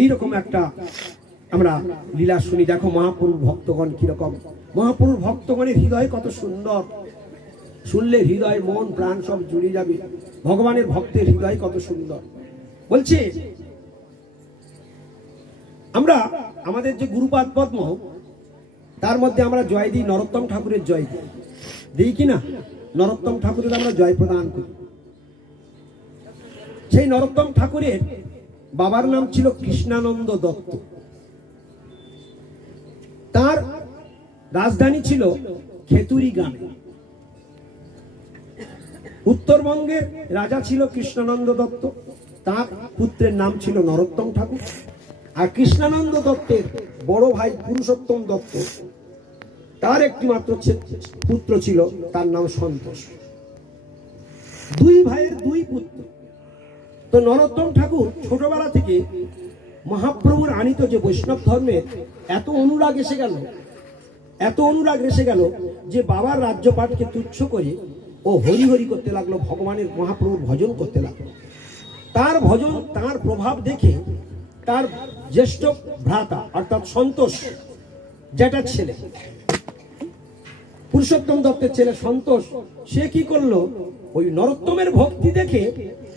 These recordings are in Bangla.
এইরকম একটা আমরা লীলা শুনি। দেখো মহাপুরুষ ভক্তগণ কীরকম। মহাপুরুষ ভক্তগণের হৃদয় কত সুন্দর। শুনলে হৃদয়, মন, প্রাণ সব জুড়ে যাবে। ভগবানের ভক্তের হৃদয় কত সুন্দর। বলছে, আমরা আমাদের যে গুরুপাদ পদ্ম, তার মধ্যে আমরা জয় দিই নরোত্তম ঠাকুরের জয় দিই। দিই কি না? নরোত্তম ঠাকুরের আমরা জয় প্রদান করি। সেই নরোত্তম ঠাকুরের বাবার নাম ছিল কৃষ্ণানন্দ দত্ত। তার রাজধানী ছিল খেতুরি গ্রামে। উত্তরবঙ্গের রাজা ছিল কৃষ্ণানন্দ দত্ত, তার পুত্রের নাম ছিল নরোত্তম ঠাকুর। আর কৃষ্ণানন্দ দত্তের বড় ভাই পুরুষোত্তম দত্ত, তার একটি মাত্র পুত্র ছিল, তার নাম সন্তোষ। দুই ভাইয়ের দুই পুত্র। তো নরোত্তম ঠাকুর ছোটবেলা থেকে মহাপ্রভুর আনিত যে বৈষ্ণব ধর্মের এত অনুরাগ এসে গেল, এত অনুরাগ এসে গেল যে বাবার রাজ্যপাটকে তুচ্ছ করে ও হরি হরি করতে লাগল, ভগবানের মহাপ্রভুর ভজন করতে লাগল। তার ভজন, তার প্রভাব দেখে তার জ্যেষ্ঠ ভ্রাতা অর্থাৎ সন্তোষ যেটা ছেলে, পুরুষোত্তম দত্তের ছেলে সন্তোষ, সে কি করল? ওই নরোত্তমের ভক্তি দেখে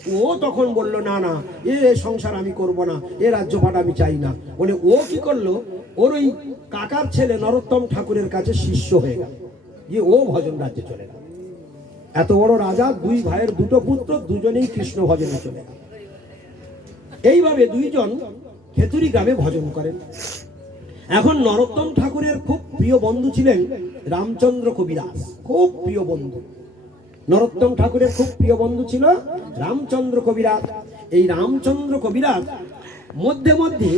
ও তখন বলল, না না, এ সংসার আমি করব না, এ রাজ্যপাট আমি চাই না। বলে ও কি করল, ওর ওই কাকার ছেলে নরোত্তম ঠাকুরের কাছে শিষ্য হয়ে গেল। গিয়ে ও ভজন রাজ্যে চলে গেল। এত বড় রাজা, দুই ভাইয়ের দুটো পুত্র, দুজনেই কৃষ্ণ ভজনে চলে গেল। এইভাবে দুইজন খেতুরি গ্রামে ভজন করেন। এখন নরোত্তম ঠাকুরের খুব প্রিয় বন্ধু ছিলেন রামচন্দ্র কবিরাজ। খুব প্রিয় বন্ধু। নরোত্তম ঠাকুরের খুব প্রিয় বন্ধু ছিল রামচন্দ্র কবিরাজ। এই রামচন্দ্র কবিরাজ মধ্যে মধ্যে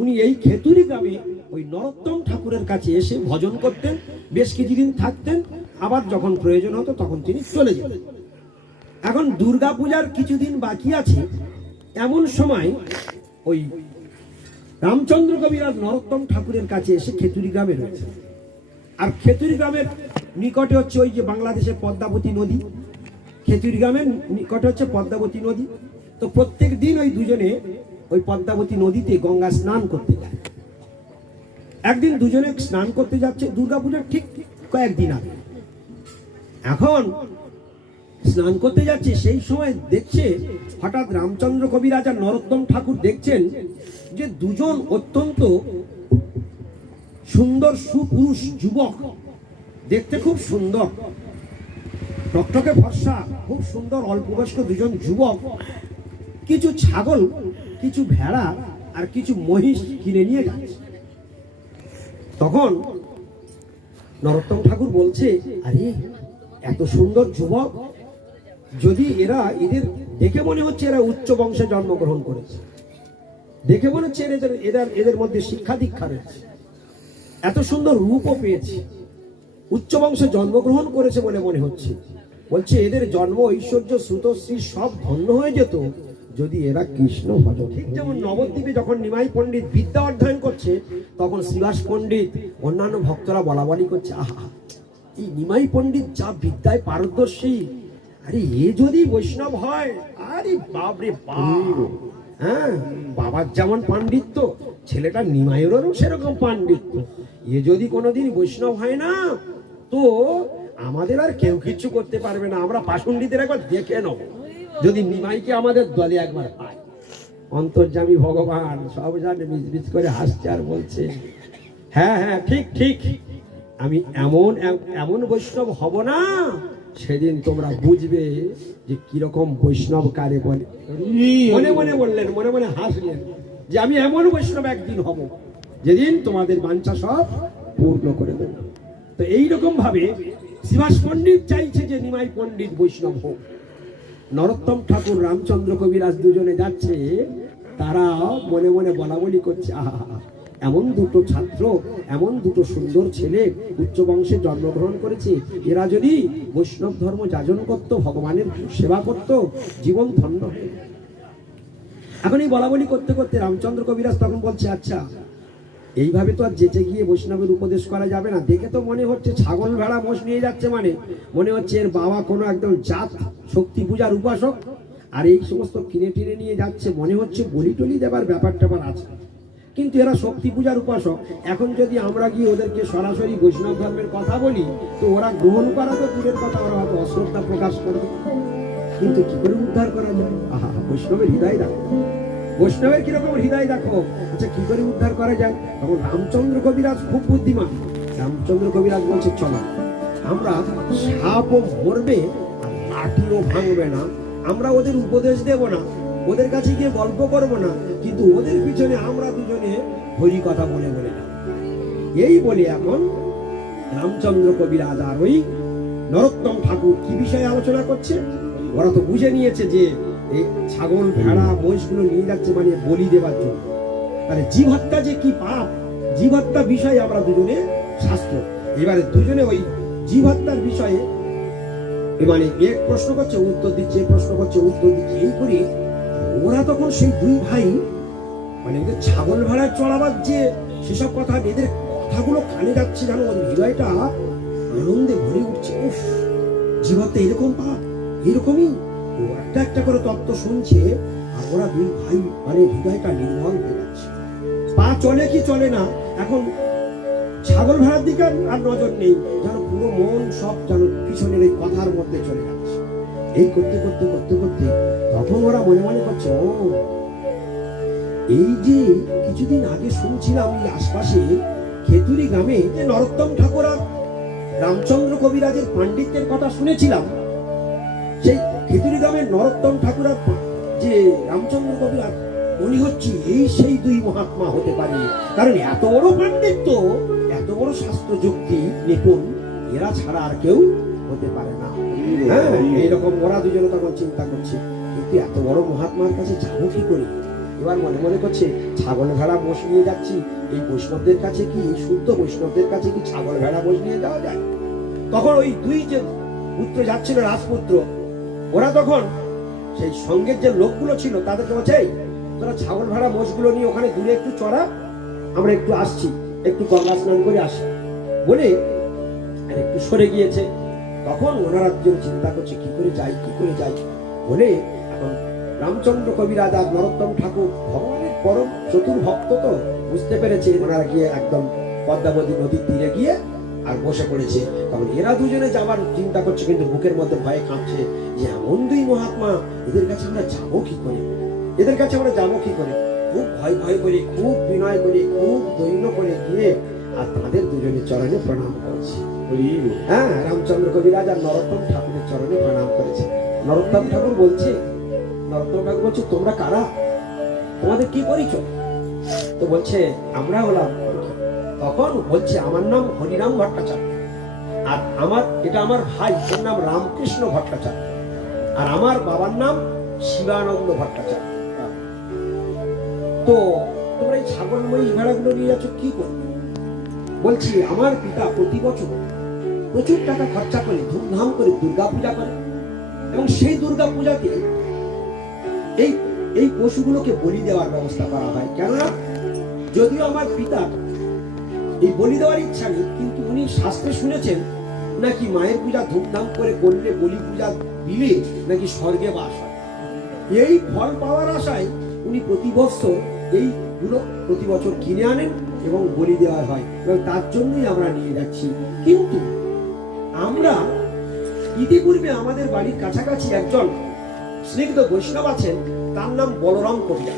উনি এই খেতুরি গ্রামে ওই নরোত্তম ঠাকুরের কাছে এসে ভজন করতেন, বেশ কিছুদিন থাকতেন, আবার যখন প্রয়োজন হতো তখন তিনি চলে যেতেন। এখন দুর্গা পূজার কিছুদিন বাকি আছে, এমন সময় ওই রামচন্দ্র কবিরাজ নরোত্তম ঠাকুরের কাছে এসে খেতুরি গ্রামে রয়েছে আর খেতুরি গ্রামের নিকটে হচ্ছে ওই যে বাংলাদেশের পদ্মাবতী নদী খেতুরি গ্রামের নিকটে হচ্ছে পদ্মাবতী নদী। তো প্রত্যেক দিন ওই দুজনে ওই পদ্মাবতী নদীতে গঙ্গা স্নান করতে যায়। একদিন দুজনে স্নান করতে যাচ্ছে, দুর্গাপূজার ঠিক কয়েকদিন আগে। এখন স্নান করতে যাচ্ছে, সেই সময় দেখছে হঠাৎ রামচন্দ্র কবিরাজ আর নরোত্তম ঠাকুর দেখছেন যে দুজন অত্যন্ত সুন্দর সুপুরুষ যুবক দেখতে খুব সুন্দর। টকটকে ফর্সা খুব সুন্দর অল্প বয়স্ক দুজন যুবক। কিছু ছাগল, কিছু ভেড়া আর কিছু মহিষ কিনে নিয়ে যাচ্ছে। তখন নরোত্তম ঠাকুর বলছে, আরে, এত সুন্দর যুবক। যদি এরা এদের, দেখে মনে হচ্ছে এরা উচ্চ বংশে জন্মগ্রহণ করেছে। দেখে মনে হচ্ছে এদের এদের এদের মধ্যে শিক্ষা দীক্ষা রয়েছে। এত সুন্দর রূপও পেয়েছে। উচ্চ বংশে জন্মগ্রহণ করেছে বলে মনে হচ্ছে। বলছে এদের জন্ম ঐশ্বর্য শ্রুতশ্রী সব ধন্য হয়ে যেত যদি এরা কৃষ্ণ ভজন ঠিক যেমন নবদ্বীপে যখন নিমাই পণ্ডিত বিদ্যা অধ্যয়ন করছে তখন শ্রীবাস পণ্ডিত অন্যান্য ভক্তরা বলা বলি করছে আহা এই নিমাই পণ্ডিত যা বিদ্যায় পারদর্শী আরে এ যদি বৈষ্ণব হয় আরে বাপরে বাপ! হ্যাঁ বাবার যেমন পাণ্ডিত্য ছেলেটা নিমায়েরও সেরকম পাণ্ডিত্য। এ যদি কোনোদিন বৈষ্ণব হয় না আমাদের আর কেউ কিচ্ছু করতে পারবে না। আমরা পাশুন্ডিদের একবার দেখে নেব। যদি নিমাইকে আমাদের দলে একবার পায়। অন্তর্জামী ভগবান, সব জানে বিজ করে হাসছে আর বলছে হ্যাঁ হ্যাঁ ঠিক ঠিক। আমি এমন এমন বৈষ্ণব হব না, সেদিন তোমরা বুঝবে যে কীরকম বৈষ্ণব কারে বলে। মনে মনে বললেন, মনে মনে হাসলেন যে আমি এমন বৈষ্ণব একদিন হব, যেদিন তোমাদের বাঞ্ছা সব পূর্ণ করে দেবে। তো এইরকম ভাবে শিবাস পণ্ডিত চাইছে যে নিমাই পণ্ডিত বৈষ্ণব হোক। নরোত্তম ঠাকুর রামচন্দ্র কবিরাজ দুজনে যাচ্ছে তারা মনে মনে বলা বলি করছে, আহা এমন দুটো ছাত্র, এমন দুটো সুন্দর ছেলে উচ্চ বংশে জন্মগ্রহণ করেছে। এরা যদি বৈষ্ণব ধর্ম যাজন করত, ভগবানের সেবা করত, জীবন ধন্য এখন এই বলা বলি করতে করতে রামচন্দ্র কবিরাজ তখন বলছে আচ্ছা এইভাবে তো আর যেতে গিয়ে বৈষ্ণবের উপদেশ করা যাবে না। দেখে তো মনে হচ্ছে ছাগল ভেড়া মোষ নিয়ে যাচ্ছে মানে। মনে হচ্ছে এর বাবা কোনো একদম জাত শক্তি পূজার উপাসক। আর এই সমস্ত কিনে টিনে নিয়ে যাচ্ছে, মনে হচ্ছে বলি টলি দেবার ব্যাপার ট্যাপার আছে। কিন্তু এরা শক্তি পূজার উপাসক। এখন যদি আমরা গিয়ে ওদেরকে সরাসরি বৈষ্ণব ধর্মের কথা বলি, তো ওরা গ্রহণ করা তো দূরের কথা, ওরা হয়তো অশ্রদ্ধা প্রকাশ করবে। কিন্তু কি করে উদ্ধার করা যায়। আহা, বৈষ্ণবের হৃদয় দেখো। বৈষ্ণবের কীরকম হৃদয় দেখো? আচ্ছা কি করে উদ্ধার করা যায়? তখন রামচন্দ্র কবিরাজ খুব বুদ্ধিমান। রামচন্দ্র কবিরাজ বলছে, চলো, আমরা সাপও মরবে আর লাঠিও ভাঙবে না। আমরা ওদের উপদেশ দেব না, ওদের কাছে গিয়ে গল্প করব না, কিন্তু ওদের পিছনে আমরা দুজনে হরি কথা বলে বলে যাব। এই বলে এখন রামচন্দ্র কবিরাজ আর ওই নরোত্তম ঠাকুর কি বিষয়ে আলোচনা করছে? ওরা তো বুঝে নিয়েছে যে এই ছাগল, ভেড়া মহিষগুলো নিয়ে যাচ্ছে মানে বলি দেবার জন্য। তাহলে জীব হত্যা যে কি পাপ জীব হত্যা বিষয়ে আমরা দুজনে শাস্ত্র। এবারে দুজনে ওই জীব হত্যার বিষয়ে মানে এক প্রশ্ন করছে, উত্তর দিচ্ছে প্রশ্ন করছে, উত্তর দিচ্ছে, এই করে ওরা তখন সেই দুই ভাই মানে ওদের ছাগল ভেড়ার চড়াবার যে সেসব কথা, এদের কথাগুলো কানে যাচ্ছে জানো ওদের হৃদয়টা আনন্দে ভরে উঠছে। উফ জীবনটা এরকম পাপ, এরকমই ও একটা একটা করে তত্ত্ব শুনছে, আর ওরা দুই ভাই মানে হৃদয়টা নির্মল হয়ে যাচ্ছে। পা চলে কি চলে না, এখন ছাগল ভেড়ার দিকে আর নজর নেই, যেন পুরো মন সব যেন পিছনের এই কথার মধ্যে চলে যাচ্ছে। এই করতে করতে করতে করতে তখন ওরা মনে মনে করছে, ও, এই যে কিছুদিন আগে শুনছিলাম এই আশপাশে খেতুরি গ্রামে যে নরোত্তম ঠাকুর আর রামচন্দ্র কবিরাজের পাণ্ডিত্যের কথা শুনেছিলাম, সেই খেতুরি গ্রামের নরোত্তম ঠাকুর যে রামচন্দ্র কবিরাজ মনে হচ্ছে এই সেই দুই মহাত্মা হতে পারে। কারণ এত বড় পাণ্ডিত্য, এত বড় শাস্ত্র যুক্তি নিপুণ, এরা ছাড়া আর কেউ হতে পারে না। হ্যাঁ এইরকম ওরা দুজনে তখন চিন্তা করছে। কিন্তু এত বড় মহাত্মার কাছে যাব কি করে? এবার মনে মনে করছে, ছাগল ভেড়া মোষ নিয়ে যাচ্ছি। এই বৈষ্ণবদের কাছে কি এই শুদ্ধ বৈষ্ণবদের কাছে কি ছাগল ভেড়া মোষ নিয়ে যাওয়া যায়? তখন ওই দুই যে পুত্র যাচ্ছিল রাজপুত্র ওরা তখন সেই সঙ্গের যে লোকগুলো ছিল তাদেরকে বলছে "এই, তোরা ছাগল ভেড়া মোষগুলো নিয়ে ওখানে দূরে একটু চড়া আমরা একটু আসছি একটু গঙ্গা স্নান করে আসি। বলে একটু সরে গিয়েছে। তখন ওনারা দুজন চিন্তা করছে কি করে যাই কি করে যাই? বলে এখন রামচন্দ্র কবিরাজ আর নরোত্তম ঠাকুর ভগবানের পরম চতুর ভক্ত তো বুঝতে পেরেছে ওনারা গিয়ে একদম পদ্মাবতী নদীর তীরে গিয়ে আর বসে পড়েছে তখন এরা দুজনে যাবার চিন্তা করছে কিন্তু বুকের মধ্যে ভয়ে কাঁপছে যে এমন দুই মহাত্মা এদের কাছে আমরা যাব কি করে? এদের কাছে আমরা যাব কি করে? খুব ভয় ভয় করে খুব বিনয় করে খুব দৈন্য করে গিয়ে আর তাদের দুজনের চরণে প্রণাম করছি। হ্যাঁ রামচন্দ্র কবিরাজ আর নরোত্তম ঠাকুরের চরণে প্রণাম করেছে। নরোত্তম ঠাকুর বলছে নরোত্তম ঠাকুর বলছে তোমরা কারা? তোমাদের কি পরিচয়? তো বলছে আমরা হলাম তখন বলছে, আমার নাম হরিরাম ভট্টাচার্য। আর আমার, এটা আমার ভাই ওর নাম রামকৃষ্ণ ভট্টাচার্য। আর আমার বাবার নাম শিবানন্দ ভট্টাচার্য। তো তোমরা এই ছাগল, মহিষ ভেড়াগুলো নিয়ে যাচ্ছ, কি করবে? বলছি, আমার পিতা প্রতি বছর প্রচুর টাকা খরচা করে, ধুমধাম করে দুর্গা পূজা করে। এবং সেই দুর্গা পূজাতে এই এই পশুগুলোকে বলি দেওয়ার ব্যবস্থা করা হয়। কেননা, যদিও আমার পিতা এই বলি দেওয়ার ইচ্ছা নেই, কিন্তু উনি শাস্ত্রে শুনেছেন, নাকি মায়ের পূজা ধুমধাম করে করলে বলি পূজা দিলে নাকি স্বর্গে বাস হয়? এই ফল পাওয়ার আশায় উনি প্রতি বছর এইগুলো প্রতি বছর কিনে আনেন এবং বলি দেওয়া হয়, এবং তার জন্যই আমরা নিয়ে যাচ্ছি। কিন্তু আমরা ইতিপূর্বে আমাদের বাড়ির কাছাকাছি একজন স্নিগ্ধ বৈষ্ণব আছেন, তার নাম বলরাম কবিরা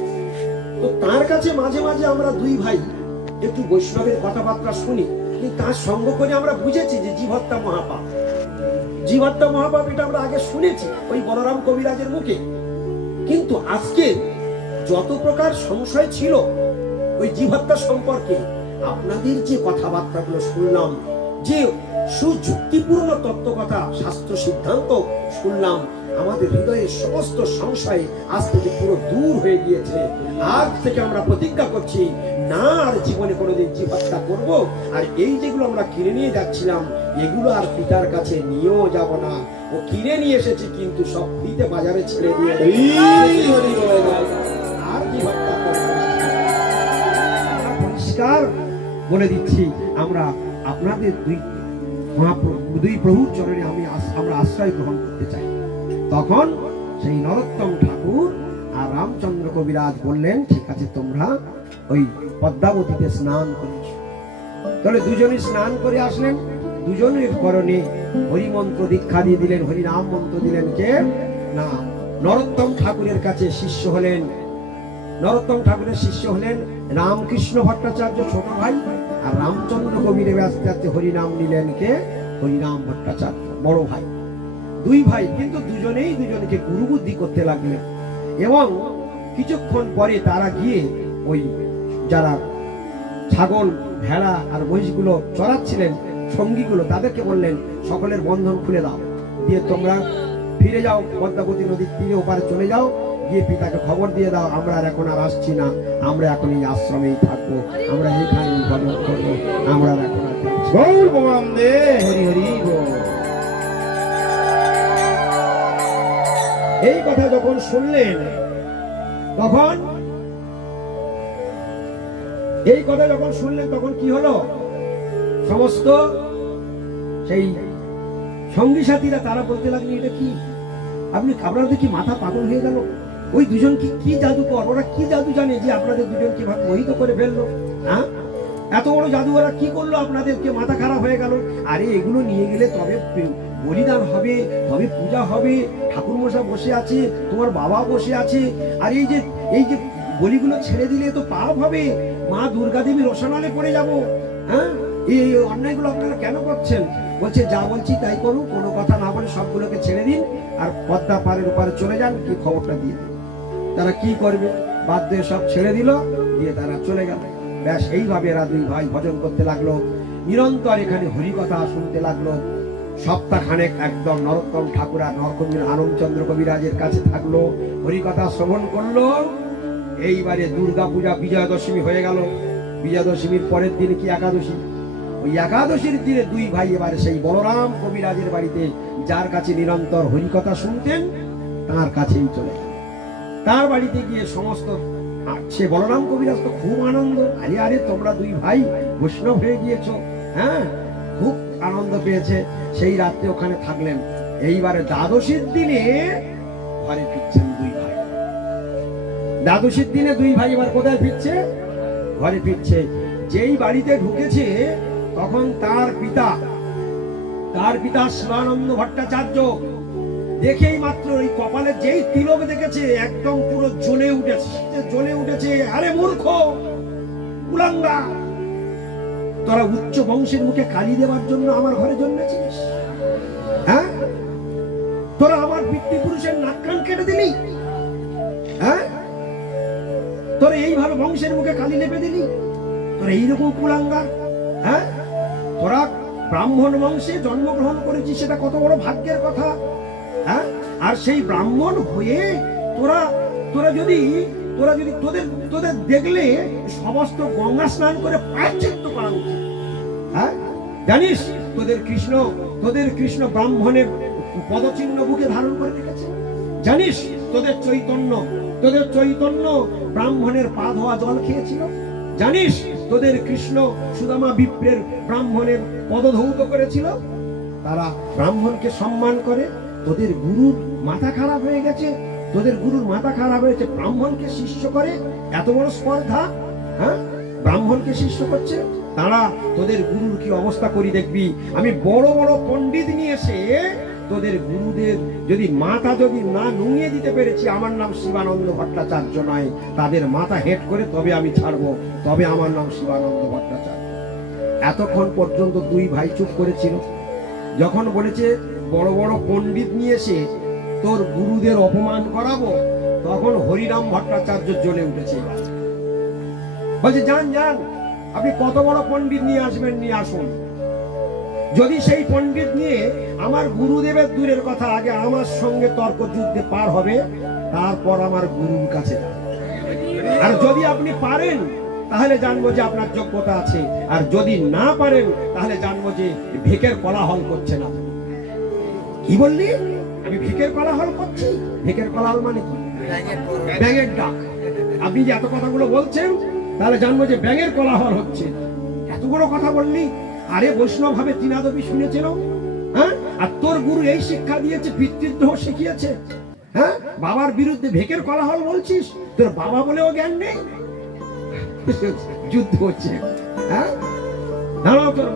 তো তার কাছে মাঝে মাঝে আমরা দুই ভাই একটু বৈষ্ণবের কথাবার্তা শুনি। তার সঙ্গ করে আমরা বুঝেছি যে জীবহত্যা মহাপাপ। জীবহত্যা মহাপাপ এটা আমরা আগে শুনেছি ওই বলরাম কবিরাজের মুখে। কিন্তু আজকে যত প্রকার সংশয় ছিল ওই জীবহত্যা সম্পর্কে আপনাদের যে কথাবার্তাগুলো শুনলাম, যে সুযুক্তিপূর্ণ তত্ত্ব কথা শাস্ত্র সিদ্ধান্ত শুনলাম, আমাদের হৃদয়ের সমস্ত সংশয় আজ থেকে পুরো দূর হয়ে গিয়েছে। আজ থেকে আমরা প্রতিজ্ঞা করছি না আর জীবনে কোনোদিন জীবহত্যা করব আর এই যেগুলো আমরা কিনে নিয়ে যাচ্ছিলাম এগুলো আর পিতার কাছে নিয়েও যাব না। ও কিনে নিয়ে এসেছি কিন্তু সব ফ্রিতে বাজারে ছেড়ে দিয়ে আর। আমরা পরিষ্কার বলে দিচ্ছি আমরা আপনাদের দুই মহাপ্রভু দুই প্রভুর চরণে আমি আমরা আশ্রয় গ্রহণ করতে চাই। তখন সেই নরোত্তম ঠাকুর আর রামচন্দ্র কবিরাজ বললেন ঠিক আছে তোমরা ওই পদ্মাবতীতে স্নান করিস তাহলে দুজনই স্নান করে আসলেন, দুজনের করণে হরিমন্ত্র দীক্ষা দিয়ে দিলেন, হরিনাম মন্ত্র দিলেন, কে? না, নরোত্তম ঠাকুরের কাছে শিষ্য হলেন। নরোত্তম ঠাকুরের শিষ্য হলেন রামকৃষ্ণ ভট্টাচার্য ছোট ভাই, আর রামচন্দ্র কবির আস্তে আস্তে হরিনাম নিলেন কে? হরিনাম ভট্টাচার্য, বড় ভাই। দুই ভাই, কিন্তু দুজনেই দুজনকে গুরুবুদ্ধি করতে লাগলেন। এবং কিছুক্ষণ পরে তারা গিয়ে ওই যারা ছাগল ভেড়া আর মহিষগুলো চড়াচ্ছিলেন সঙ্গীগুলো তাদেরকে বললেন সকলের বন্ধন খুলে দাও। দিয়ে তোমরা ফিরে যাও পদ্মাবতী নদীর তীরে ওপারে চলে যাও। গিয়ে পিতাকে খবর দিয়ে দাও আমরা আর এখন আর আসছি না। আমরা এখন এই আশ্রমেই থাকব। আমরা এইখানেই ভজন করব। আমরা আর এখন আর হরি হরি এই কথা যখন শুনলেন তখন এই কথা যখন শুনলেন, তখন কি হলো? সমস্ত সেই সঙ্গী সাথীরা তারা বলতে লাগলেন এটা কি? আপনি আপনাদের কি মাথা পাগল হয়ে গেল। ওই দুজন কি কি জাদুকর? ওরা কি জাদু জানে যে আপনাদের দুজনকে ভাবে মোহিত করে ফেলল? হ্যাঁ? এত বড় জাদু ওরা কি করল? আপনাদেরকে মাথা খারাপ হয়ে গেল। আরে, এগুলো নিয়ে গেলে তবে বলিদান হবে, তবে পূজা হবে। ঠাকুর মশা বসে আছে, তোমার বাবা বসে আছে। আর এই যে এই যে বলিগুলো ছেড়ে দিলে তো পাপ হবে। মা দুর্গা দেবী রসনালে পড়ে যাব। হ্যাঁ? এই অন্যায়গুলো আপনারা কেন করছেন? বলছে, যা বলছি তাই করুন, কোনো কথা না বলে সবগুলোকে ছেড়ে দিন আর পদ্মা পারের ওপারে চলে যান, কি খবরটা দিয়ে তারা কি করবে? বাধ্য সব ছেড়ে দিল, দিয়ে তারা চলে গেল। ব্যাস, এইভাবে এরা দুই ভাই ভজন করতে লাগল। নিরন্তর এখানে হরিকথা শুনতে লাগল। সপ্তাহখানেক একদম নরোত্তম ঠাকুর আর নরকবীর আনন্দচন্দ্র কবিরাজের কাছে থাকল। হরিকথা শ্রবণ করল। এইবারে দুর্গা পূজা বিজয়া দশমী হয়ে গেল। বিজয়া দশমীর পরের দিন কি একাদশী? ওই একাদশীর দিনে দুই ভাই এবারে সেই বলরাম কবিরাজের বাড়িতে যার কাছে নিরন্তর হরিকথা শুনতেন, তার কাছেই চলে গেল। তার বাড়িতে গিয়ে সমস্ত সে বলরাম কবিরাজ তো খুব আনন্দ। আরে আরে, তোমরা দুই ভাই বৈষ্ণব হয়ে গিয়েছো হ্যাঁ? খুব আনন্দ পেয়েছে। সেই রাত্রে ওখানে থাকলেন। এইবারে দ্বাদশীর দিনে ঘরে ফিরছেন দ্বাদশীর দিনে দুই ভাই এবার কোথায় ফিরছে? ঘরে ফিরছে। যেই বাড়িতে ঢুকেছে, তখন তার পিতা তার পিতা শিবানন্দ ভট্টাচার্য, দেখেই মাত্র এই কপালে যেই তিলক দেখেছে, একদম পুরো জ্বলে উঠেছে জ্বলে উঠেছে। আরে মূর্খ, উলাঙ্গা! তোরা উচ্চ বংশের মুখে কালি দেওয়ার জন্য আমার ঘরে জন্মেছিস হ্যাঁ? তোরা আমার পিতৃপুরুষের নাক কেটে দিলি? তোরা এইভাবে বংশের মুখে কালি লেপে দিলি? তোরা এইরকম কুলাঙ্গা হ্যাঁ? তোরা ব্রাহ্মণ বংশে জন্মগ্রহণ করেছিস, সেটা কত বড় ভাগ্যের কথা হ্যাঁ? আর সেই ব্রাহ্মণ হয়ে তোরা তোরা যদি তোরা যদি তোদের তোদের দেখলে সমস্ত গঙ্গা স্নান করে প্রায়শ্চিত্ত করা উচিত হ্যাঁ? জানিস, তোদের কৃষ্ণ তোদের কৃষ্ণ ব্রাহ্মণের পদচিহ্ন বুকে ধারণ করে রেখেছে। জানিস তোদের চৈতন্য তোদের চৈতন্য ব্রাহ্মণের পা ধোয়া জল খেয়েছিল? জানিস তোদের কৃষ্ণ সুদামা বিপ্রের ব্রাহ্মণের পদধৌত করেছিল? তারা ব্রাহ্মণকে সম্মান করে, তোদের গুরুর মাথা খারাপ হয়ে গেছে। তোদের গুরুর মাথা খারাপ হয়েছে, ব্রাহ্মণকে শিষ্য করে? এত বড় স্পর্ধা? হ্যাঁ? ব্রাহ্মণকে শিষ্য করছে? তারা তোদের গুরুর কি অবস্থা করি দেখবি। আমি বড় বড় পণ্ডিত নিয়ে এসে তোদের গুরুদের, যদি মাথা যদি না নুঙিয়ে দিতে পেরেছি, আমার নাম শিবানন্দ ভট্টাচার্য নয়। তাদের মাথা হেট করে তবে আমি ছাড়বো, তবে আমার নাম শিবানন্দ ভট্টাচার্য। এতক্ষণ পর্যন্ত দুই ভাই চুপ করেছিল। যখন বলেছে, বড় বড় পণ্ডিত নিয়ে এসে তোর গুরুদের অপমান করাবো, তখন হরিরাম ভট্টাচার্য জ্বলে উঠেছে। বলছে যান যান আপনি কত বড় পণ্ডিত নিয়ে আসবেন, নিয়ে আসুন। যদি সেই পণ্ডিত নিয়ে আমার গুরুদেবের দূরের কথা আগে আমার সঙ্গে তর্ক যুদ্ধে পার হবে, তারপর আমার গুরুর কাছে আর যদি আপনি পারেন, তাহলে জানব যে আপনার যোগ্যতা আছে। আর যদি না পারেন, তাহলে জানব যে ভেকের কোলাহল করছে না। কি বললি? আমি ভিকের কোলাহল করছি? ভিকের কোলাহল মানে কি? ব্যাঙের ডাক। আপনি যে এত কথাগুলো বলছেন, তাহলে জানব যে ব্যাঙের কোলাহল হচ্ছে। এত বড় কথা বললি? আরে বৈষ্ণব ভাবে তিনাদবি শুনেছিল হ্যাঁ? আর তোর গুরু এই শিক্ষা দিয়েছে পিতৃদ্রোহ শিখিয়েছে। হ্যাঁ? বাবার বিরুদ্ধে ভেকের বলছিস? তোর বাবা বলেও জ্ঞান নেই? যুদ্ধ হচ্ছে। হ্যাঁ? তোর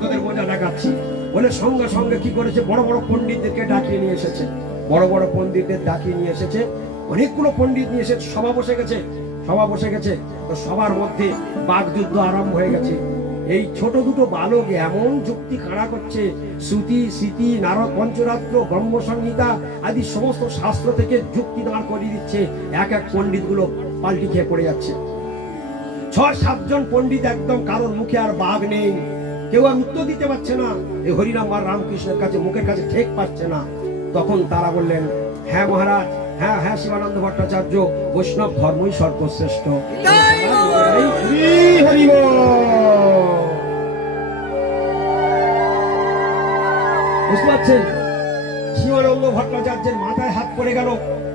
তোদের মজা দেখাচ্ছি। বলে সঙ্গে সঙ্গে কি করেছে? বড় বড় পণ্ডিতদেরকে ডাকিয়ে নিয়ে এসেছে। বড় বড় পণ্ডিতদের ডাকিয়ে নিয়ে এসেছে। অনেকগুলো পণ্ডিত নিয়ে এসেছে সভা বসে গেছে। সভা বসে গেছে। তো সবার মধ্যে বাগযুদ্ধ আরম্ভ হয়ে গেছে। এই ছোট দুটো বালক এমন যুক্তি খাড়া করছে? শ্রুতি স্মৃতি নারদ পঞ্চরাত্র ব্রহ্মসংহিতা আদি সমস্ত শাস্ত্র থেকে যুক্তি দাঁড় করিয়ে দিচ্ছে। এক এক পণ্ডিতগুলো পাল্টি খেয়ে পড়ে যাচ্ছে। ছয় সাতজন পণ্ডিত একদম কারোর মুখে আর বাঘ নেই। কেউ আর উত্তর দিতে পারছে না। এই হরিরাম আর রামকৃষ্ণের কাছে মুখের কাছে ঠেক পাচ্ছে না। তখন তারা বললেন হ্যাঁ মহারাজ হ্যাঁ হ্যাঁ শিবানন্দ ভট্টাচার্য বৈষ্ণব ধর্মই সর্বশ্রেষ্ঠ। হরি হরি বুঝতে পারছেন? শিবানন্দ ভট্টাচার্যের মাথায় হাত পড়ে গেল।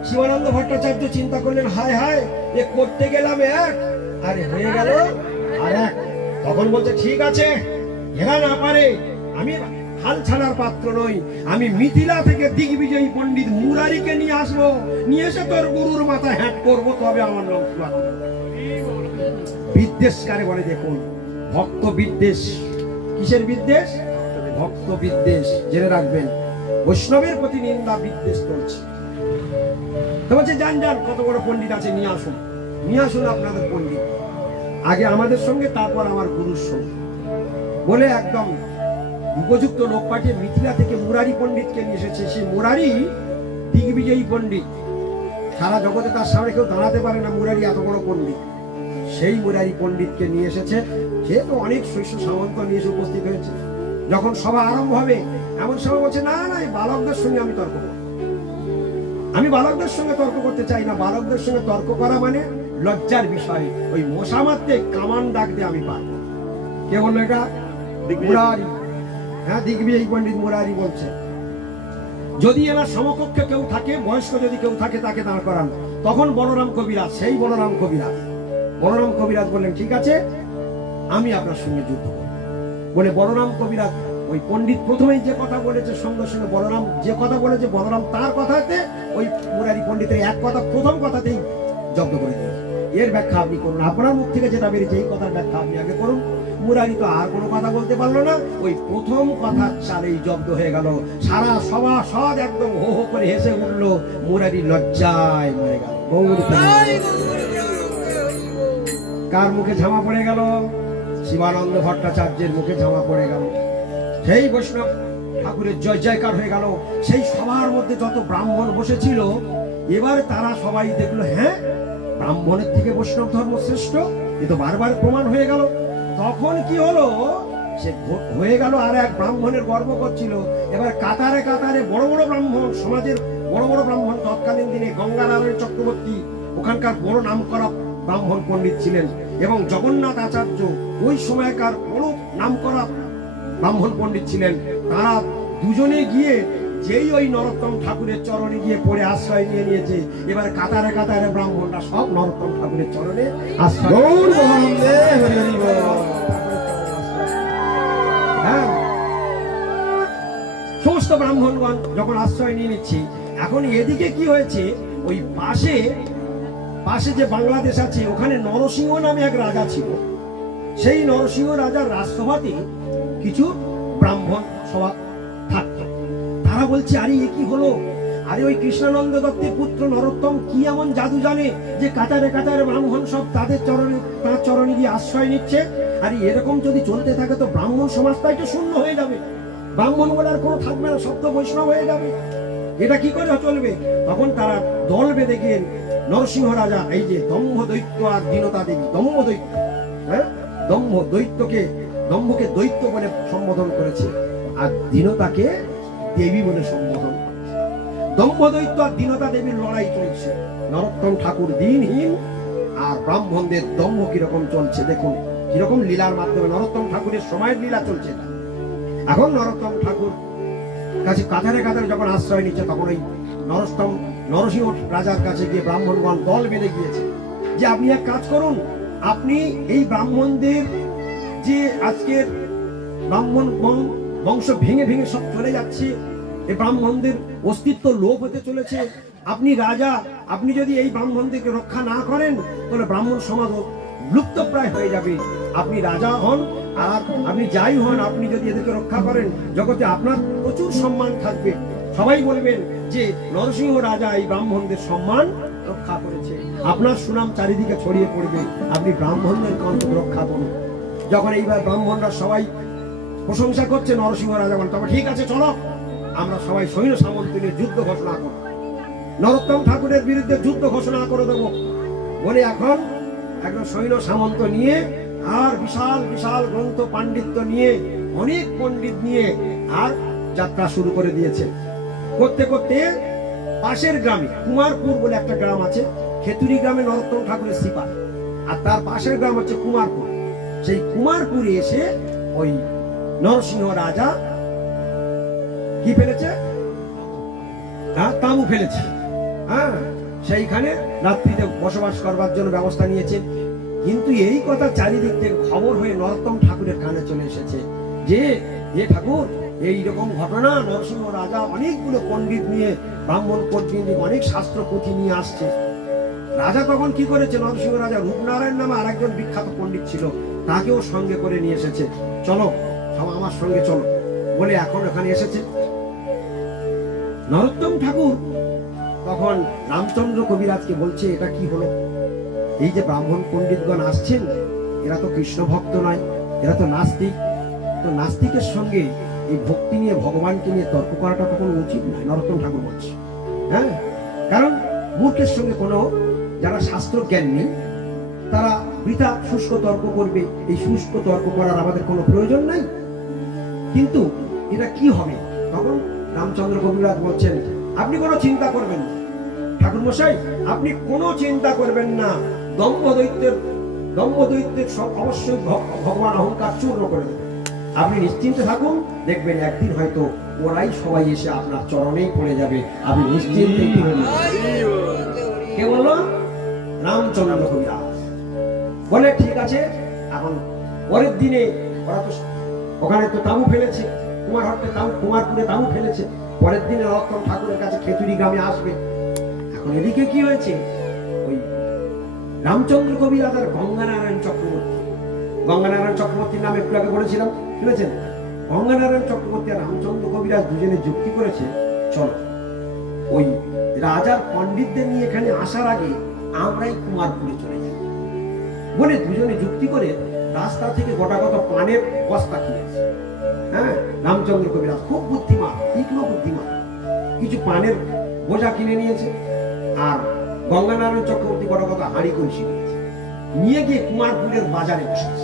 শিবানন্দ ভট্টাচার্য চিন্তা করলেন, হায় হায়, এ করতে গেলাম এক, আরে হয়ে গেল আর এক। তখন বলছে, ঠিক আছে, এরা না পারে, আমি হাল ছাড়ার পাত্র নই, আমি মিথিলা থেকে দিগ্বিজয়ী পণ্ডিত মুরারিকে নিয়ে আসব, নিয়ে এসে তোর গুরুর মাথায় হ্যাট করব তবে আমার নাম সুভাষ। বিদ্বেষ কারে বলে দেখুন, ভক্ত বিদ্বেষ, কিসের বিদ্বেষ? ভক্ত বিদ্বেষ জেনে রাখবেন। বৈষ্ণবের প্রতি নিন্দা, বিদ্বেষ করছে তো বলছে যান যান, কত বড় পণ্ডিত আছে, নিয়ে আসুন। নিয়ে আসুন আপনাদের পণ্ডিত। আগে আমাদের সঙ্গে, তারপর আমার গুরুর সঙ্গে। বলে একদম উপযুক্ত লোক পাঠিয়ে মিথিলা থেকে মুরারি পণ্ডিতকে নিয়ে এসেছে। সেই মুরারি দিগ্বিজয়ী পণ্ডিত। সারা জগতে তার সামনে কেউ দাঁড়াতে পারে না, মুরারি এত বড় পণ্ডিত। সেই মুরারি পণ্ডিতকে নিয়ে এসেছে। সে তো অনেক শৈশব সামন্ত নিয়ে এসে উপস্থিত হয়েছে। যখন সভা আরম্ভ হবে এমন সময় বলছে না না এই বালকদের সঙ্গে আমি তর্ক করব। আমি বালকদের সঙ্গে তর্ক করতে চাই না। বালকদের সঙ্গে তর্ক করা মানে লজ্জার বিষয়। ওই মশা মারতে কামান ডাক দিয়ে আমি পারব কে বলল এটা? মুরারি। হ্যাঁ দিগ্বিজয়ী পণ্ডিত মুরারি বলছে যদি এনার সমকক্ষে কেউ থাকে বয়স্ক যদি কেউ থাকে তাকে দাঁড় করান। তখন বলরাম কবিরাজ সেই বলরাম কবিরাজ। বলরাম কবিরাজ বললেন ঠিক আছে আমি আপনার সঙ্গে যুদ্ধ করব। বলে বলরাম কবিরাজ ওই পণ্ডিত প্রথমেই যে কথা বলেছে সঙ্গে সঙ্গে বলরাম যে কথা বলেছে বলরাম তার কথাতে ওই মুরারি পণ্ডিতের এক কথা প্রথম কথাতেই জব্দ করে দিয়েছে। এর ব্যাখ্যা আপনি করুন। আপনার মুখ থেকে যেটা বেরিয়েছে এই কথার ব্যাখ্যা আপনি আগে করুন। মুরারি তো আর কোনো কথা বলতে পারল না ওই প্রথম কথার চালেই জব্দ হয়ে গেল। সারা সভা সদ একদম হো হো করে হেসে উঠল মুরারি লজ্জায় মরে গেল। কার মুখে ঝামা পড়ে গেল? শিবানন্দ ভট্টাচার্যের মুখে ঝামা পড়ে গেল। সেই বৈষ্ণব ঠাকুরের জয় জয়কার হয়ে গেল। সেই সবার মধ্যে যত ব্রাহ্মণ বসেছিল, এবার তারা সবাই দেখল হ্যাঁ ব্রাহ্মণের থেকে বৈষ্ণব ধর্ম শ্রেষ্ঠ, এ তো বারবার প্রমাণ হয়ে গেল। তখন কি হলো, সে হয়ে গেল আর এক ব্রাহ্মণের গর্ব করছিল। এবার কাতারে কাতারে বড় বড় ব্রাহ্মণ, সমাজের বড় বড় ব্রাহ্মণ তৎকালীন দিনে গঙ্গানারায়ণ চক্রবর্তী, ওখানকার বড় নাম করা ব্রাহ্মণ পণ্ডিত ছিলেন। এবং জগন্নাথ আচার্য ওই সময়কার বড় নাম করা ব্রাহ্মণ পণ্ডিত ছিলেন। তারা দুজনে গিয়ে যেই ওই নরোত্তম ঠাকুরের চরণে গিয়ে পড়ে আশ্রয় নিয়ে নিয়েছে এবার কাতারে কাতারে ব্রাহ্মণরা সব নরোত্তম ঠাকুরের চরণে আশ্রয়। হ্যাঁ। সমস্ত ব্রাহ্মণগণ যখন আশ্রয় নিয়ে নিচ্ছি এখন এদিকে কি হয়েছে? ওই পাশে পাশে যে বাংলাদেশ আছে, ওখানে নরসিংহ নামে এক রাজা ছিল। সেই নরসিংহ রাজার রাজসভাতে কিছু ব্রাহ্মণ সভা থাকত। তারা বলছে, আরে, এ কি হলো? আরে, ওই কৃষ্ণানন্দ দত্তের পুত্র নরোত্তম কি এমন জাদু জানে যে কাতারে কাতারে ব্রাহ্মণ সব তাদের চরণে, তার চরণে গিয়ে আশ্রয় নিচ্ছে? আরে, এরকম যদি চলতে থাকে তো ব্রাহ্মণ সমাজটাই তো শূন্য হয়ে যাবে। ব্রাহ্মণ বলে আর কোনো থাকবে না তো বৈষ্ণব হয়ে যাবে। এটা কি করে চলবে? তখন তারা দল বেঁধে গিয়ে নরসিংহ রাজা এই যে দম্ভ দৈত্য আর দীনতা দেবী দম্ভ দৈত্য হ্যাঁ? দম্ভ দৈত্যকে দম্ভকে দৈত্য বলে সম্বোধন করেছে, আর দীনতাকে দেবী বলে সম্বোধন দম্ভ দৈত্য আর দীনতা দেবীর লড়াই চলছে। নরোত্তম ঠাকুর দিনহীন, আর ব্রাহ্মণদের দম্ভ কীরকম চলছে দেখুন। কীরকম লীলার মাধ্যমে নরোত্তম ঠাকুরের সময়ের লীলা চলছে। এটা। এখন নরোত্তম ঠাকুর কাছে কাতারে কাতারে যখন আশ্রয় নিচ্ছে, তখন ওই নরোত্তম নরসিংহ রাজার কাছে গিয়ে ব্রাহ্মণগণ দল বেঁধে গিয়েছে। যে আপনি এক কাজ করুন, আপনি এই ব্রাহ্মণদের যে আজকের ব্রাহ্মণ বংশ ভেঙে ভেঙে সব চলে যাচ্ছে এই ব্রাহ্মণদের অস্তিত্ব লোপ হতে চলেছে, আপনি রাজা, আপনি যদি এই ব্রাহ্মণদেরকে রক্ষা না করেন, তাহলে ব্রাহ্মণ সমাজ লুপ্ত প্রায় হয়ে যাবে। আপনি রাজা হন, আর আপনি যাই হন, আপনি যদি এদেরকে রক্ষা করেন, জগতে আপনার প্রচুর সম্মান থাকবে। সবাই বলবেন যে নরসিংহ রাজা এই ব্রাহ্মণদের সম্মান রক্ষা করেছে। আপনার সুনাম চারিদিকে ছড়িয়ে পড়বে। আপনি ব্রাহ্মণদের অন্তত রক্ষা করুন। যখন এইবার ব্রাহ্মণরা সবাই প্রশংসা করছে নরসিংহ রাজা বলেন, তবে ঠিক আছে, চলো। আমরা সবাই সৈন্য সামন্ত যুদ্ধ ঘোষণা করব। নরোত্তম ঠাকুরের বিরুদ্ধে যুদ্ধ ঘোষণা করে দেব। বলে এখন একজন সৈন্য সামন্ত নিয়ে আর বিশাল বিশাল গ্রন্থ পাণ্ডিত্য নিয়ে অনেক পণ্ডিত নিয়ে আর যাত্রা শুরু করে দিয়েছে। করতে করতে পাশের গ্রামে কুমারপুর বলে একটা গ্রাম আছে, খেতুরি গ্রামে নরোত্তম ঠাকুরের সিপা আর তার পাশের গ্রাম হচ্ছে কুমারপুর। সেই কুমারপুরে এসে ওই নরসিংহ রাজা কি ফেলেছে? হ্যাঁ তাঁবু ফেলেছে। হ্যাঁ সেইখানে রাত্রিতে বসবাস করবার জন্য ব্যবস্থা নিয়েছে। কিন্তু এই কথা চারিদিক থেকে খবর হয়ে নরোত্তম ঠাকুরের কানে চলে এসেছে যে যে ঠাকুর এই রকম ঘটনা নরসিংহ রাজা অনেকগুলো পণ্ডিত নিয়ে, ব্রাহ্মণ পণ্ডিত অনেক শাস্ত্র পুঁথি নিয়ে আসছে। রাজা তখন কি করেছে? নরসিংহ রাজা রূপনারায়ণ নামে আরেকজন বিখ্যাত পণ্ডিত ছিল, তাকেও সঙ্গে করে নিয়ে এসেছে। চলো, সব আমার সঙ্গে চলো। বলে এখন এখানে এসেছে। নরোত্তম ঠাকুর তখন রামচন্দ্র কবিরাজকে বলছে, এটা কি হলো? এই যে ব্রাহ্মণ পণ্ডিতগণ আসছেন, এরা তো কৃষ্ণ ভক্ত নয়, এরা তো নাস্তিক। তো নাস্তিকের সঙ্গে এই ভক্তি নিয়ে, ভগবানকে নিয়ে তর্ক করাটা কোনো উচিত নয়, নরোত্তম ঠাকুর বলছে। হ্যাঁ? কারণ মূর্খের সঙ্গে কোনো, যারা শাস্ত্র জ্ঞান নেই, তারা বৃথা শুষ্ক তর্ক করবে। এই শুষ্ক তর্ক করার আমাদের কোনো প্রয়োজন নাই। কিন্তু এটা কি হবে? তখন রামচন্দ্র কবিরাজ বলছেন, আপনি কোনো চিন্তা করবেন না। ঠাকুর মশাই আপনি কোনো চিন্তা করবেন না। দম্ভ দৈত্যের দম্ভ দৈত্যের সব অবশ্যই ভগবান অহংকার চূর্ণ করে আপনি নিশ্চিন্তে থাকুন, দেখবেন একদিন হয়তো ওরাই সবাই এসে আপনার চরণেই পড়ে যাবে। আপনি নিশ্চিন্তে কে বলল? রামচন্দ্র কবিরাজ। বলে, ঠিক আছে, এখন পরের দিনে ওরা তো ওখানে তো তাঁবু ফেলেছে, কুমার হট্টে তাঁবু, কুমারপুরে তাঁবু ফেলেছে। পরের দিনে রতন ঠাকুরের কাছে খেতুরি গ্রামে আসবে। এখন এদিকে কি হয়েছে? ওই রামচন্দ্র কবিরাজ আর গঙ্গানারায়ণ চক্রবর্তী গঙ্গানারায়ণ চক্রবর্তীর নাম একটু আগে বলেছিলাম শুনেছেন গঙ্গানারায়ণ চক্রবর্তী আর রামচন্দ্র কবিরাজ দুজনে যুক্তি করেছে, চলো। ওই রাজার পণ্ডিতদের নিয়ে এখানে আসার আগে আমরাই কুমারপুরে চলে যাই। বলে দুজনে যুক্তি করে রাস্তা থেকে গোটা পানের বস্তা কিনেছে। হ্যাঁ? রামচন্দ্র কবিরাজ খুব বুদ্ধিমান, তীক্ষ্ণ বুদ্ধিমান। কিছু পানের বোঝা কিনে নিয়েছে আর গঙ্গানারায়ণ চক্রবর্তী গোটা কত হাঁড়ি কলসি নিয়েছে। নিয়ে গিয়ে কুমারপুরের বাজারে বসেছে।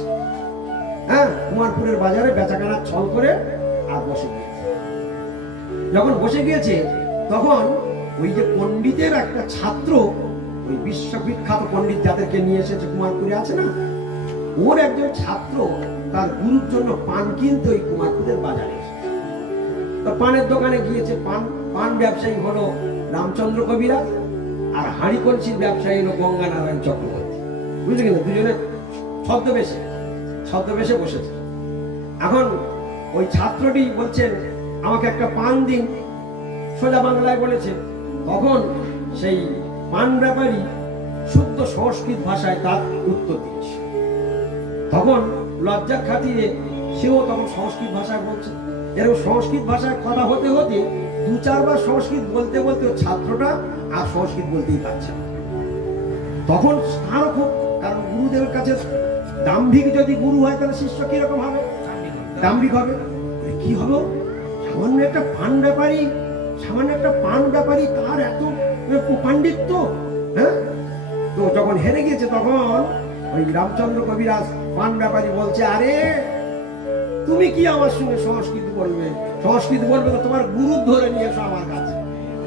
হ্যাঁ কুমারপুরের বাজারে বেচাকেনা ছল করে আর বসে গিয়েছে। যখন বসে গিয়েছে, তখন ওই যে পণ্ডিতের একটা ছাত্র, ওই বিশ্ববিখ্যাত পণ্ডিত যাদেরকে নিয়ে এসেছে কুমারপুরে, আছে না? ওর একজন ছাত্র তার গুরুর জন্য পান কিনতে ওই কুমারপুরের বাজারে তো পানের দোকানে গিয়েছে, পান পান ব্যবসায়ী হলো রামচন্দ্র কবিরাজ আর হাঁড়ি কলসির ব্যবসায়ী হলো গঙ্গানারায়ণ চক্রবর্তী। বুঝলে কিনা দুজনে ছদ্মবেশে ছদ্মবেশে বসেছে। এখন ওই ছাত্রটি বলছেন, আমাকে একটা পান দিন। সোজা বাংলায় বলেছে, তখন সেই পান ব্যাপারী শুদ্ধ সংস্কৃত ভাষায় তার উত্তর দিচ্ছে তখন লজ্জার খাতিরে সেও তখন সংস্কৃত ভাষায় বলছে। এরকম সংস্কৃত ভাষায় কথা হতে হতে দু চারবার সংস্কৃত বলতে বলতে ছাত্রটা আর সংস্কৃত বলতেই পারছে তখন তারও খুব, কারণ গুরুদেবের কাছে দাম্ভিক যদি গুরু হয়, তাহলে শিষ্য কীরকম হবে? দাম্ভিক হবে। কি হলো? সামান্য একটা পান ব্যাপারী, সামান্য একটা পান ব্যাপারী, তার এত পাণ্ডিত্য হ্যাঁ? তো যখন হেরে গিয়েছে, তখন ওই রামচন্দ্র কবিরাজ পান ব্যাপারী বলছে, আরে, তুমি কি আমার সঙ্গে সংস্কৃত বলবে? সংস্কৃত বলবে তো তোমার গুরু ধরে নিয়ে এসো আমার কাছে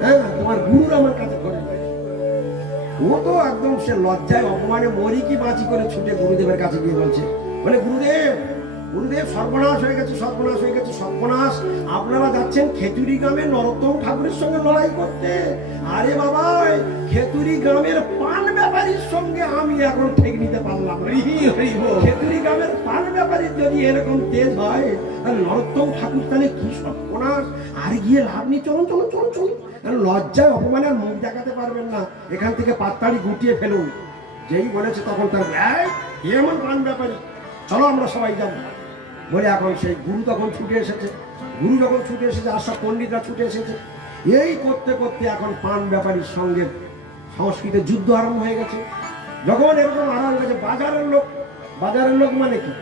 হ্যাঁ? তোমার গুরুর আমার কাছে ধরে। ও তো একদম সে লজ্জায় অপমানে মরি কি বাঁচি করে ছুটে গুরুদেবের কাছে গিয়ে বলছে বলে গুরুদেব গুরুদেব সর্বনাশ হয়ে গেছে সর্বনাশ হয়ে গেছে সর্বনাশ। আপনারা যাচ্ছেন খেতুরি গ্রামে নরোত্তম ঠাকুরের সঙ্গে লড়াই করতে। আরে বাবা খেতুরি গ্রামের পান ব্যাপারীর সঙ্গে আমি এখন ঠেক নিতে পারলাম না। খেতুরি গ্রামের পান ব্যাপারীর যদি এরকম তেজ হয় তাহলে নরোত্তম ঠাকুর তাহলে কি সর্বনাশ? আর গিয়ে লাভ নেই চলুন চলুন চলুন চলুন। আর লজ্জায় অপমানে আর মুখ দেখাতে পারবেন না। এখান থেকে পাত্তাড়ি গুটিয়ে ফেলুন। যেই বলেছে তখন তার এমন পান ব্যাপারী? চলো আমরা সবাই যাব বলে এখন সেই গুরু তখন ছুটে এসেছে। গুরু যখন ছুটে এসেছে আর সব পণ্ডিতরা ছুটে এসেছে। এই করতে করতে এখন পান ব্যাপারীর সঙ্গে সংস্কৃতে যুদ্ধ আরম্ভ হয়ে গেছে। যখন এরকম আরম্ভ হয়ে গেছে, বাজারের লোক বাজারের লোক মানে কি?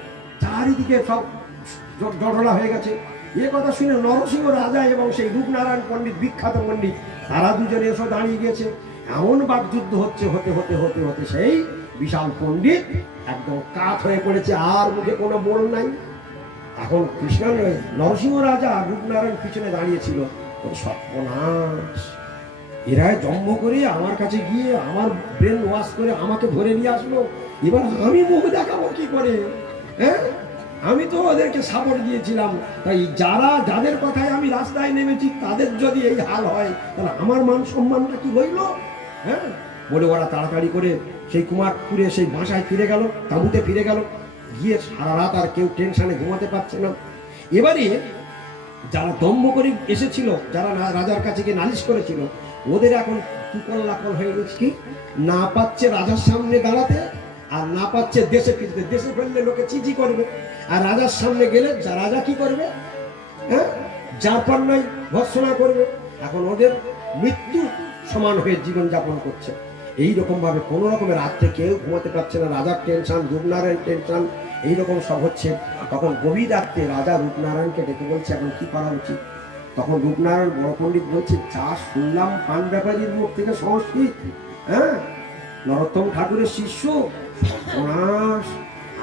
চারিদিকে সব জটলা হয়ে গেছে। এ কথা শুনে নরসিংহ রাজা এবং সেই রূপনারায়ণ পণ্ডিত, বিখ্যাত পণ্ডিত, তারা দুজনে এসে দাঁড়িয়ে গেছে এমন বাকযুদ্ধ হচ্ছে, হতে হতে হতে হতে সেই বিশাল পণ্ডিত একদম কাত হয়ে পড়েছে, আর মুখে কোনো বল নাই। এখন কৃষ্ণ নরসিংহ রাজা রূপনারায়ণ পিছনে দাঁড়িয়েছিল সর্বনাশ। এরা জন্ম করে আমার কাছে গিয়ে আমার ব্রেন ওয়াশ করে আমাকে ধরে নিয়ে আসলো। এবার আমি মুখ দেখাবো কি করে? হ্যাঁ? আমি তো ওদেরকে সাপোর্ট দিয়েছিলাম। তাই যারা, যাদের কথায় আমি রাস্তায় নেমেছি, তাদের যদি এই হাল হয়, তাহলে আমার মান সম্মানটা কি হইল হ্যাঁ? বলে ওরা তাড়াতাড়ি করে সেই কুমার কুমারপুরে, সেই বাসায় ফিরে গেল, তাঁবুতে ফিরে গেল। গিয়ে সারা রাত আর কেউ টেনশানে ঘুমাতে পারছে না। এবারে যারা দম্ভ করে এসেছিল, যারা রাজার কাছে গিয়ে নালিশ করেছিল, ওদের এখন কুকল লাকল হয়ে গেছে কি? না পাচ্ছে রাজার সামনে দাঁড়াতে আর না পাচ্ছে দেশে ফিরতে। দেশে ফেললে লোকে চিঠি করবে। আর রাজার সামনে গেলে যা রাজা কি করবে? হ্যাঁ? যার পর নয় ভর্সনা করবে। এখন ওদের মৃত্যু সমান হয়ে জীবনযাপন করছে। এই রকম ভাবে কোনো রকমের রাত্রে কেউ ঘুমাতে পারছে না। রাজার টেনশন রূপনারায়ণ টেনশন, এইরকম সব হচ্ছে। তখন গভীর রাত্রে রাজা রূপনারায়ণকে ডেকে বলছে, এখন কি করা উচিত? তখন রূপনারায়ণ বড় পণ্ডিত বলছে, যা শুনলাম, পান ব্যাপারীর মুখ থেকে সংস্কৃত। হ্যাঁ? নরোত্তম ঠাকুরের শিষ্য সর্বনাশ।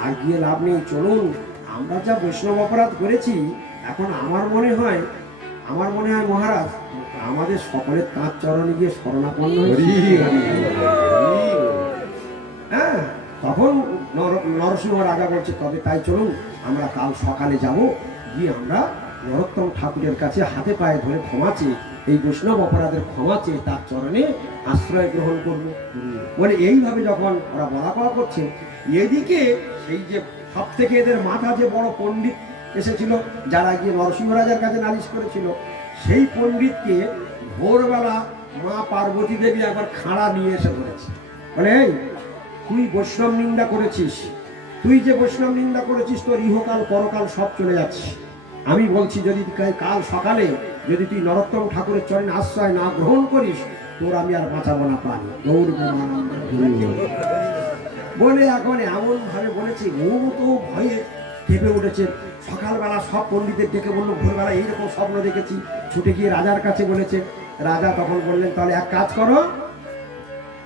আর গিয়ে লাভ নেই। চলুন আমরা যা বৈষ্ণব অপরাধ করেছি এখন আমার মনে হয় আমার মনে হয় মহারাজ আমাদের সকলের তাঁর চরণে গিয়ে শরণাপন্ন হ্যাঁ তখন নর- নরসিংহ রাজা বলছে তবে তাই চলুন আমরা কাল সকালে যাব। গিয়ে আমরা নরোত্তম ঠাকুরের কাছে হাতে পায়ে ধরে ক্ষমা চেয়ে এই বৈষ্ণব অপরাধের ক্ষমা চেয়ে তার চরণে আশ্রয় গ্রহণ করবে বলে এইভাবে যখন ওরা বলা কওয়া করছে, এদিকে সেই যে সব থেকে এদের মাথা যে বড় পণ্ডিত এসেছিল, যারা গিয়ে নরসিংহ রাজার কাছে নালিশ করেছিল, সেই পণ্ডিতকে ভোরবেলা মা পার্বতী দেবী একবার খাড়া নিয়ে এসে ধরেছে। বলে, এই, তুই বৈষ্ণব নিন্দা করেছিস, তুই যে বৈষ্ণব নিন্দা করেছিস, তোর ইহকাল পরকাল সব চলে যাচ্ছে। আমি বলছি, যদি কাল সকালে যদি তুই নরোত্তম ঠাকুরের চরণে আশ্রয় না গ্রহণ করিস, তোর আমি আর বাঁচাবো না। পারি বলে এখন এমন ভাবে বলেছে তো ভয়ে কেঁপে উঠেছে। সকালবেলা সব পণ্ডিতের ডেকে বলল, ভোরবেলা এইরকম স্বপ্ন দেখেছি। ছুটে গিয়ে রাজার কাছে বলেছে। রাজা তখন বললেন, তাহলে এক কাজ করো।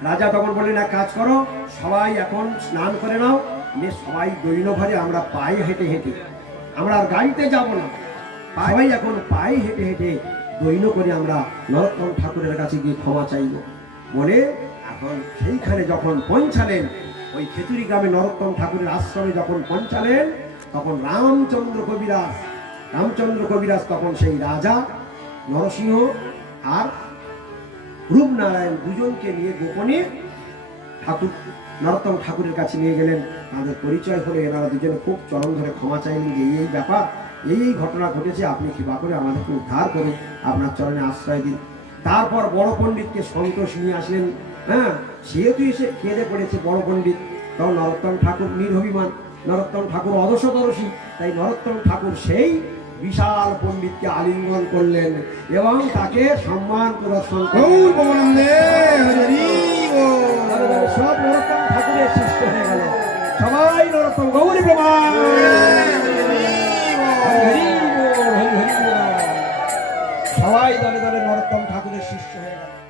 রাজা তখন বললেন, এক কাজ করো, সবাই এখন স্নান করে নাও। সবাই দৈন ঘরে আমরা পায়ে হেঁটে হেঁটে, আমরা আর গাড়িতে যাব না। সবাই এখন পায়ে হেঁটে হেঁটে দৈন করে আমরা নরোত্তম ঠাকুরের কাছে গিয়ে ক্ষমা চাইব। বলে এখন সেইখানে যখন পৌঁছালেন, ওই খেতুরি গ্রামে নরোত্তম ঠাকুরের আশ্রমে যখন পৌঁছালেন, তখন রামচন্দ্র কবিরাজ রামচন্দ্র কবিরাজ তখন সেই রাজা, নরসিংহ আর রূপনারায়ণ দুজনকে নিয়ে গোপনে ঠাকুর, নরোত্তম ঠাকুরের কাছে নিয়ে গেলেন। তাদের পরিচয় হলে, এনারা দুজনে খুব চরম ধরে ক্ষমা চাইলেন যে এই ব্যাপার এই এই ঘটনা ঘটেছে আপনি কৃপা করে আমাদেরকে উদ্ধার করে আপনার চরণে আশ্রয় দিন। তারপর বড় পণ্ডিতকে সন্তোষ নিয়ে আসলেন। হ্যাঁ সেহেতু এসে কেঁদে পড়েছে বড় পণ্ডিত। তখন নরোত্তম ঠাকুর নির্ভবিমান নরোত্তম ঠাকুর অদশতরসী তাই নরোত্তম ঠাকুর সেই বিশাল পণ্ডিতকে আলিঙ্গন করলেন এবং তাকে সম্মান প্রদর্শন সব নরোত্তম ঠাকুরের সৃষ্ট হয়ে গেল। সবাই নরোত্তম গৌরী প্রমাণ। সবাই দলে দলে নরোত্তম ঠাকুরের শিষ্য হয়ে গেল